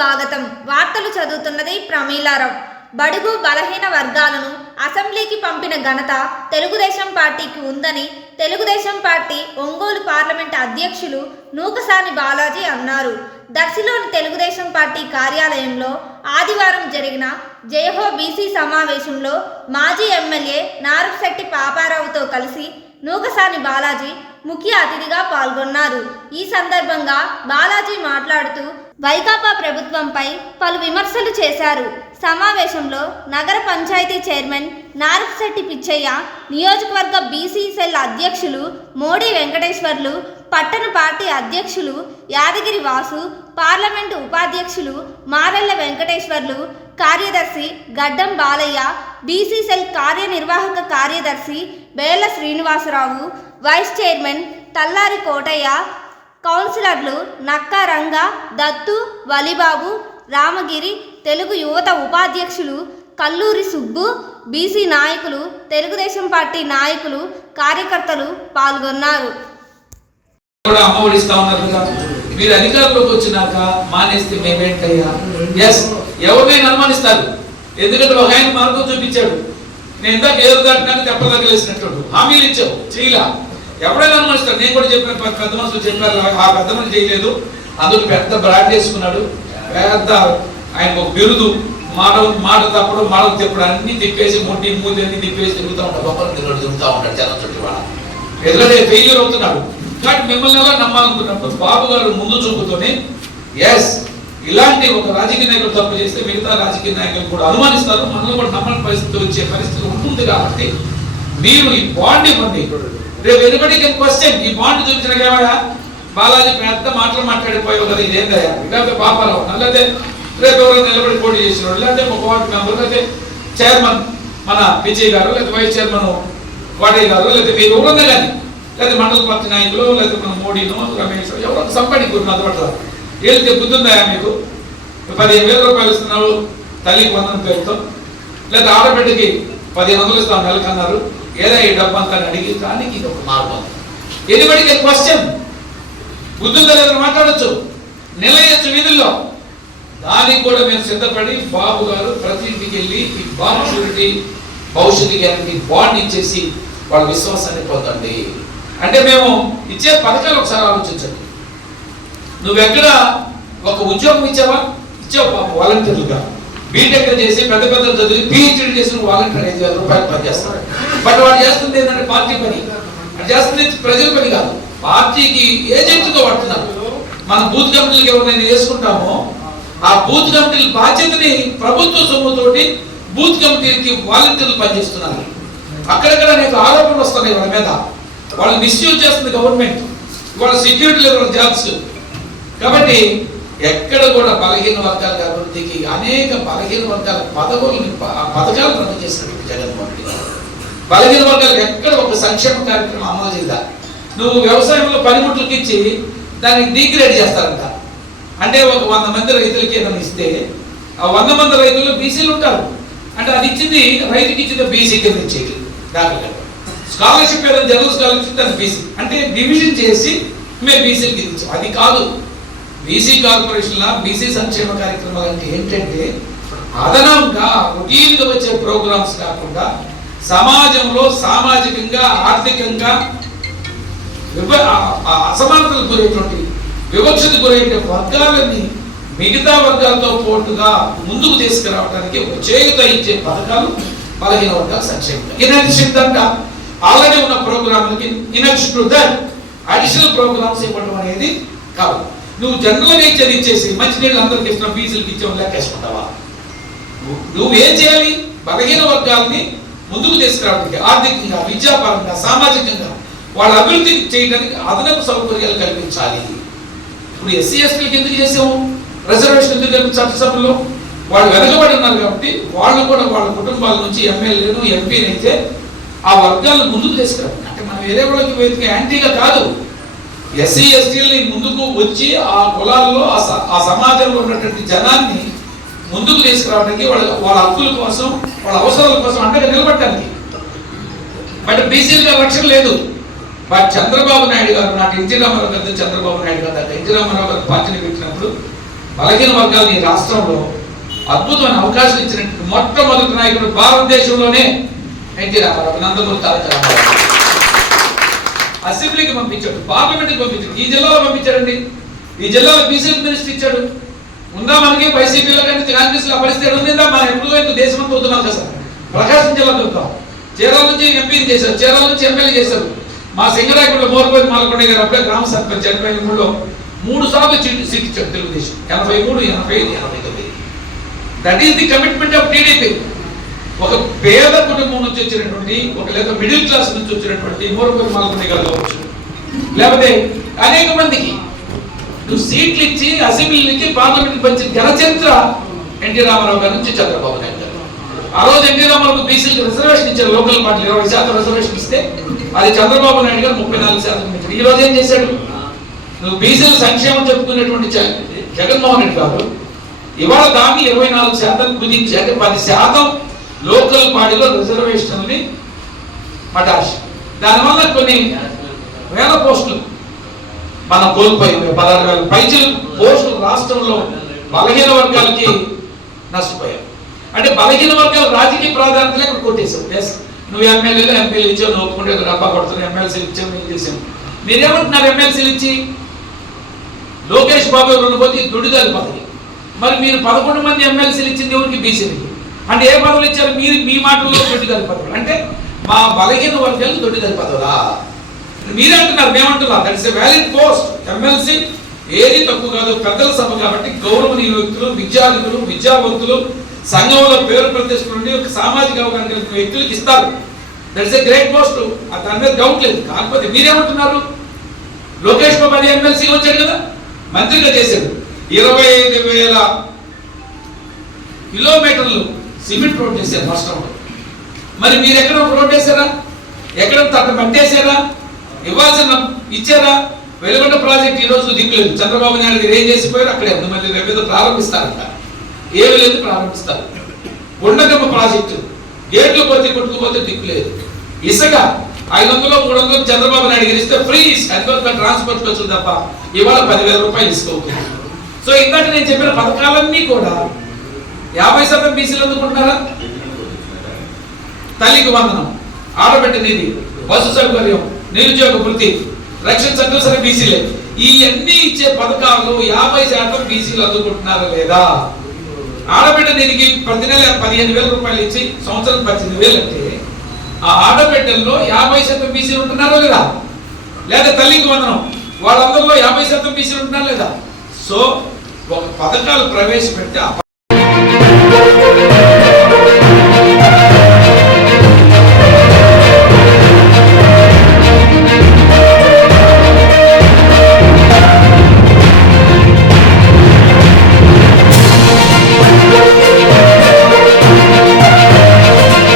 స్వాగతం. వార్తలు చదువుతున్నది ప్రమీలారావు. బడుగు బలహీన వర్గాలను అసెంబ్లీకి పంపిన ఘనత తెలుగుదేశం పార్టీకి ఉందని తెలుగుదేశం పార్టీ ఒంగోలు పార్లమెంట్ అధ్యక్షులు నూకసాని బాలాజీ అన్నారు. దర్శిలోని తెలుగుదేశం పార్టీ కార్యాలయంలో ఆదివారం జరిగిన జయహో బీసీ సమావేశంలో మాజీ ఎమ్మెల్యే నారపశెట్టి పాపారావుతో కలిసి నూకసాని బాలాజీ ముఖ్య అతిథిగా పాల్గొన్నారు. ఈ సందర్భంగా బాలాజీ మాట్లాడుతూ వైకాపా ప్రభుత్వంపై పలు విమర్శలు చేశారు. సమావేశంలో నగర పంచాయతీ చైర్మన్ నారపశెట్టి పిచ్చయ్య, నియోజకవర్గ బీసీ సెల్ అధ్యక్షులు మోడీ వెంకటేశ్వర్లు, పట్టణ పార్టీ అధ్యక్షులు యాదగిరి వాసు, పార్లమెంటు ఉపాధ్యక్షులు మారెళ్ల వెంకటేశ్వర్లు, కార్యదర్శి గడ్డం బాలయ్య, బీసీ సెల్ కార్యనిర్వాహక కార్యదర్శి బేల శ్రీనివాసరావు, వైస్ చైర్మన్ తల్లారి కోటయ్య, కౌన్సిలర్లు నక్కా రంగ, దత్తు, వలిబాబు, రామగిరి, తెలుగు యువత ఉపాధ్యక్షులు కల్లూరి సుబ్బు, బీసీ నాయకులు, తెలుగుదేశం పార్టీ నాయకులు, కార్యకర్తలు పాల్గొన్నారు. మీరు అధికారంలోకి వచ్చినాక మానేస్తే మేమేంటయ్యా? ఎస్, ఎవరినైనా అనుమానిస్తారు. ఎందుకంటే ఒక ఆయన మార్గం చూపించాడు. నేను ఇందాక ఏదో దాటినాక తెప్పదగ్గలేసినట్టు హామీలు ఇచ్చావు, చేయలా. ఎవరైనా అనుమానిస్తారు. నేను కూడా చెప్పిన పెద్ద మనుషులు చెప్పారు, ఆ పెద్ద మనుషులు చేయలేదు. అందుకు పెద్ద బ్రాండ్ వేసుకున్నాడు. పెద్ద ఆయనకు ఒక బిరుదు, మాట తప్పుడు మాటలు తిప్పుడు అన్ని తిప్పేసి మొట్టి మూతి అన్ని తిప్పేసి తిరుగుతూ ఉంటాడు. బొమ్మలు తిరుగుతూ ఉంటాడు జనం చుట్టూ. వాళ్ళ ఎందుకంటే ఫెయిల్యూర్ అవుతున్నాడు. కాబట్టి మిమ్మల్ని ఎలా నమ్మాలనుకున్నప్పుడు బాబు గారు ముందు చూపుతోనే ఎస్, ఇలాంటి ఒక రాజకీయ నాయకులు తప్పు చేస్తే మిగతా రాజకీయ నాయకులు కూడా అనుమానిస్తారు, మనలో కూడా నమ్మని పరిస్థితి వచ్చే పరిస్థితి ఉంటుంది. కాబట్టి మీరు ఈ బాండ్ ఇవ్వండి. రేపు ఎనిబడి క్వశ్చన్, ఈ బాండ్ చూపించిన ఏమయ్యా బాలాజీ పెద్ద మాటలు మాట్లాడిపోయావు కదా, ఇదేందయ్యా? లేకపోతే పాపారావు, లేకపోతే రేపు ఎవరో నిలబడి పోటీ చేసిన వాళ్ళు, లేకపోతే ఒక వార్డు మెంబర్, లేకపోతే చైర్మన్ మన విజయ్ గారు, లేకపోతే వైస్ చైర్మన్ కోటయ్య గారు, లేకపోతే మీరు ఎవరన్నా కానీ, లేదా మండల పార్టీ నాయకులు, లేదా మన మోడీనో రమేష్ ఎవరో సంపాడి గురునాథ్ పట్ల వెళ్తే బుద్ధుందాయా మీకు? 15,000 రూపాయలు ఇస్తున్నారు తల్లికి వందన పేరుతో, లేదా ఆడబిడ్డకి 1,500 ఇస్తాం నెలకన్నారు. ఏదో ఈ డబ్బు అంతా అడిగి దానికి ఇది ఒక మార్గం. ఎనిబడికి క్వశ్చన్ బుద్ధుందా లేదా మాట్లాడచ్చు, నిలయచ్చు వీధుల్లో. దానికి కూడా మేము సిద్ధపడి బాబు గారు ప్రతి ఇంటికి వెళ్ళి ఈ బాండ్ షూరిటీ భవిష్యత్తు గ్యారంటీ బాండ్ ఇచ్చేసి వాళ్ళ విశ్వాసాన్ని పొందండి అంటే మేము ఇచ్చే పథకాలు ఒకసారి ఆలోచించండి. నువ్వెక్కడ ఒక ఉద్యోగం ఇచ్చావా? ఇచ్చావు పాప వాలంటీర్లుగా. బీటెక్ చేసి పెద్ద పెద్ద చదివి పిహెచ్డీ చేసిన వాలంటీర్ 5,000 రూపాయలు పని చేస్తాడు. బట్ వాడు చేస్తుంది ఏంటంటే పార్టీ పని, అది చేస్తుంది ప్రజల పని కాదు. పార్టీకి ఏజెంట్గా పడుతున్నారు. మన బూత్ కమిటీలకు ఎవరైనా వేసుకుంటామో ఆ బూత్ కమిటీల బాధ్యతని ప్రభుత్వ సొమ్ముతోటి బూత్ కమిటీలకి వాలంటీర్లు పనిచేస్తున్నారు. అక్కడక్కడ అనేక ఆరోపణలు వస్తున్నాయి వాళ్ళ మీద. వాళ్ళు మిస్యూజ్ చేస్తుంది గవర్నమెంట్. వాళ్ళ సెక్యూరిటీ లెవెల్ జాబ్స్. కాబట్టి ఎక్కడ కూడా బలహీన వర్గాల అభివృద్ధికి అనేక బలహీన వర్గాల పథకాలు రద్దు చేసినట్టు జగన్మోహన్ రెడ్డి. బలహీన వర్గాలకు ఎక్కడ ఒక సంక్షేమ కార్యక్రమం అమలు చేయాల. నువ్వు వ్యవసాయంలో పనిముట్లకి ఇచ్చి దాన్ని డిగ్రేడ్ చేస్తారంట. అంటే ఒక 100 మంది రైతులకి ఏదైనా ఇస్తే ఆ 100 మంది రైతులు బీసీలు ఉంటారు. అంటే అది ఇచ్చింది రైతుకి ఇచ్చింది బీసీ కింద ఇచ్చేది. దాంట్లో స్కాలర్షిప్ ఏదైనా జనరల్ స్కాలర్షిప్ దాన్ని బీసీ అంటే డివిజన్ చేసి మేము బీసీలకి ఇచ్చాం. అది కాదు. బీసీ కార్పొరేషన్ల బీసీ సంక్షేమ కార్యక్రమాలు అంటే ఏంటంటే అదనంగా రొటీన్గా వచ్చే ప్రోగ్రామ్స్ కాకుండా సమాజంలో సామాజికంగా ఆర్థికంగా అసమానతలు గురైనటువంటి వివక్షత గురైన వర్గాలని మిగతా వర్గాలతో పోటుగా ముందుకు తీసుకురావడానికి ఒక చేయుత ఇచ్చే పథకాలు బలహీన వర్గాల సంక్షేమం. ఇన్అడిషన్ ఆల్రెడీ ఉన్న ప్రోగ్రాంలకి ఇన్అడిషన్ టు దట్ అడిషనల్ ప్రోగ్రామ్స్ ఇవ్వడం అనేది కాదు. నువ్వు జనరల్గా ఇచ్చేది ఇచ్చేసి మంచినీళ్ళు అందరికి ఇస్తున్నావు, ఫీజులకి ఇచ్చావు లెక్కేసుకుంటావా? నువ్వేం చేయాలి? బలహీన వర్గాలని ముందుకు తీసుకురావడానికి ఆర్థికంగా, విద్యాపరంగా, సామాజికంగా వాళ్ళ అభివృద్ధి చేయడానికి అదనపు సౌకర్యాలు కల్పించాలి. ఇప్పుడు ఎస్సీ ఎస్టీలకు ఎందుకు చేసాము? రిజర్వేషన్ ఎందుకు కల్పించాలి? చట్టసభలో వాళ్ళు వెనకబడి ఉన్నారు కాబట్టి వాళ్ళు కూడా వాళ్ళ కుటుంబాల నుంచి ఎమ్మెల్యేను ఎంపీని అయితే ఆ వర్గాలను ముందుకు తీసుకురావాలి. అంటే మనం వేరే వాళ్ళకి వెతికే యాంటీగా కాదు. ఎస్సీ ఎస్టీలని ముందుకు వచ్చి ఆ కులాల్లో ఆ సమాజంలో ఉన్నటువంటి జనాన్ని ముందుకు తీసుకురావడానికి వాళ్ళ హక్కుల కోసం, వాళ్ళ అవసరాల కోసం అండగా నిలబడటానికి. బట్ బీసీలుగా రక్షణ లేదు. బట్ చంద్రబాబు నాయుడు గారు, నాకు ఎన్టీ రామారావు గారు, చంద్రబాబు నాయుడు గారు, ఎన్టీ రామారావు గారు పార్టీని పెట్టినప్పుడు బలహీన వర్గాలు ఈ రాష్ట్రంలో అద్భుతమైన అవకాశం ఇచ్చినట్టు మొట్టమొదటి నాయకుడు భారతదేశంలోనే ఎన్టీ రామారావు, నందమూరి తారక రామారావు. అసెంబ్లీకి పంపించాడు, పార్లమెంట్కి పంపించాడు, ఈ జిల్లాలో పంపించాడండి. ఈ జిల్లాలో బీసీ మినిస్టర్ ఇచ్చాడు. ఉందా మనకి వైసీపీలో కానీ కాంగ్రెస్ లో పరిస్థితి ఉందా? మనం ఎప్పుడో ఇంత దేశమంతా వద్దున్నాం కదా సార్. ప్రకాశం జిల్లా చూద్దాం, చీరాల నుంచి ఎంపీని చేశారు, చీరాల నుంచి ఎమ్మెల్యే చేశారు. మా సింగరాయకుడు మోర్పోయి మాలకొండ గారు అప్పుడే గ్రామ సర్పంచ్ 83లో 3 సార్లు సీట్ ఇచ్చాడు Telugu Desam. 83, 85, 89. That is the commitment of TDP. ఒక పేద కుటుంబం నుంచి వచ్చినటువంటి, ఒక లేదా మిడిల్ క్లాస్ నుంచి వచ్చినటువంటి మోర్పోయి మాలకొండ గారు కావచ్చు, లేకపోతే అనేక మందికి నువ్వు సీట్లు ఇచ్చి అసెంబ్లీకి పార్లమెంట్కి పంచిన ఘనచరిత్ర ఎన్టీ రామారావు గారి నుంచి చంద్రబాబు నాయుడు గారు. ఆ రోజు ఎన్టీ రామారావు బీసీలకు రిజర్వేషన్ ఇచ్చారు. లోకల్ పార్టీలు 20% రిజర్వేషన్ ఇస్తే అది చంద్రబాబు నాయుడు గారు 34% ఇచ్చారు. ఈ రోజు ఏం చేశాడు? నువ్వు బీసీల సంక్షేమం చెప్పుకునేటువంటి జగన్మోహన్ రెడ్డి గారు ఇవాళ దాన్ని 24% కుదించాక 10% లోకల్ పార్టీలో రిజర్వేషన్ని మటాష్. దానివల్ల కొన్ని వేల పోస్టులు మనం కోల్పోయాం. 16,000 పైచీల పోస్టులు రాష్ట్రంలో బలహీన వర్గాలకి నష్టపోయాం. అంటే బలహీన వర్గాలు రాజకీయ ప్రాధాన్యత లేకుండా కొట్టేశావు. ఎస్, నువ్వు ఎమ్మెల్యేలు ఎంపీలు ఇచ్చావు, నువ్వు ఒప్పుకుంటే డబ్బా కొడుతున్నావు, ఎమ్మెల్సీలు ఇచ్చావు, నేను చేసావు. మీరేమంటున్నారు? ఎమ్మెల్సీలు ఇచ్చి లోకేష్ బాబు ఎవరు పోతే దుడిదారి పదవి. మరి మీరు 11 మంది ఎమ్మెల్సీలు ఇచ్చింది ఎవరికి? బీసీలకి. అంటే ఏ పదవులు ఇచ్చారు? మీరు మీ మాటల్లో దొడ్డిదారి పదవులు. అంటే మా బలహీన వర్గాలు దొడ్డిదారి పదవులా? మీరే అంటున్నారు, మేమంటున్నాం. That is a valid post. MLC ఏది తక్కువ కాదు, పెద్దల సభ కాబట్టి గౌరవనీయ వ్యక్తులు, విద్యార్థులు, విద్యావంతులు, సంఘంలో పేరు ప్రతిష్టలు నుండి ఒక సామాజిక అవగాహన కలిగిన వ్యక్తులకు ఇస్తారు. That is a great post, దాని మీద డౌట్ లేదు. కాకపోతే మీరేమంటున్నారు? లోకేష్ బాబు అనే ఎమ్మెల్సీగా వచ్చాడు కదా, మంత్రిగా చేశాడు. 25,000 కిలోమీటర్లు సిమెంట్ రోడ్ చేశారు రాష్ట్రంలో. మరి మీరు ఎక్కడ రోడ్ వేసారా? ఎక్కడ తట్ట పట్టేశారా? ఇవ్వాల్సిన ఇచ్చారా? వెలుగొండ ప్రాజెక్ట్ ఈ రోజు దిక్కులేదు. చంద్రబాబు నాయుడు గారు ఏం చేసిపోయారు? అక్కడే ఉంది. మళ్ళీ రేపు ప్రారంభిస్తారంట. ఏమి లేదు, ప్రారంభిస్తారు. ఉండగమ్మ ప్రాజెక్టు గేట్లు పోతే కొట్టుకుపోతే దిక్కు లేదు. ఇసుక 500, 300 చంద్రబాబు నాయుడు గారు ఇస్తే ఫ్రీ ట్రాన్స్పోర్ట్ వచ్చింది తప్ప ఇవాళ 10,000 రూపాయలు ఇసుక అవుతుంది. సో ఇందాక నేను చెప్పిన పథకాలన్నీ కూడా 50% బీసీలు అందుకుంటున్నారా? తల్లికి వందనం, ఆడబిడ్డ నిధి, బస్సు సౌకర్యం, నిరుద్యోగ వృత్తి, రక్షణ చట్టం సరే బీసీలే. ఇవన్నీ ఇచ్చే పథకాలు 50% బీసీలు అందుకుంటున్నారా లేదా? ఆడబిడ్డ నిధికి ప్రతి నెల 15,000 రూపాయలు ఇచ్చి సంవత్సరం 18,000 అంటే ఆ ఆడబిడ్డల్లో 50% బీసీలు ఉంటున్నారా లేదా? లేదా తల్లికి వందనం వాళ్ళందరిలో 50% బీసీలు ఉంటున్నారా లేదా? సో ఒక పథకాలు ప్రవేశపెట్టి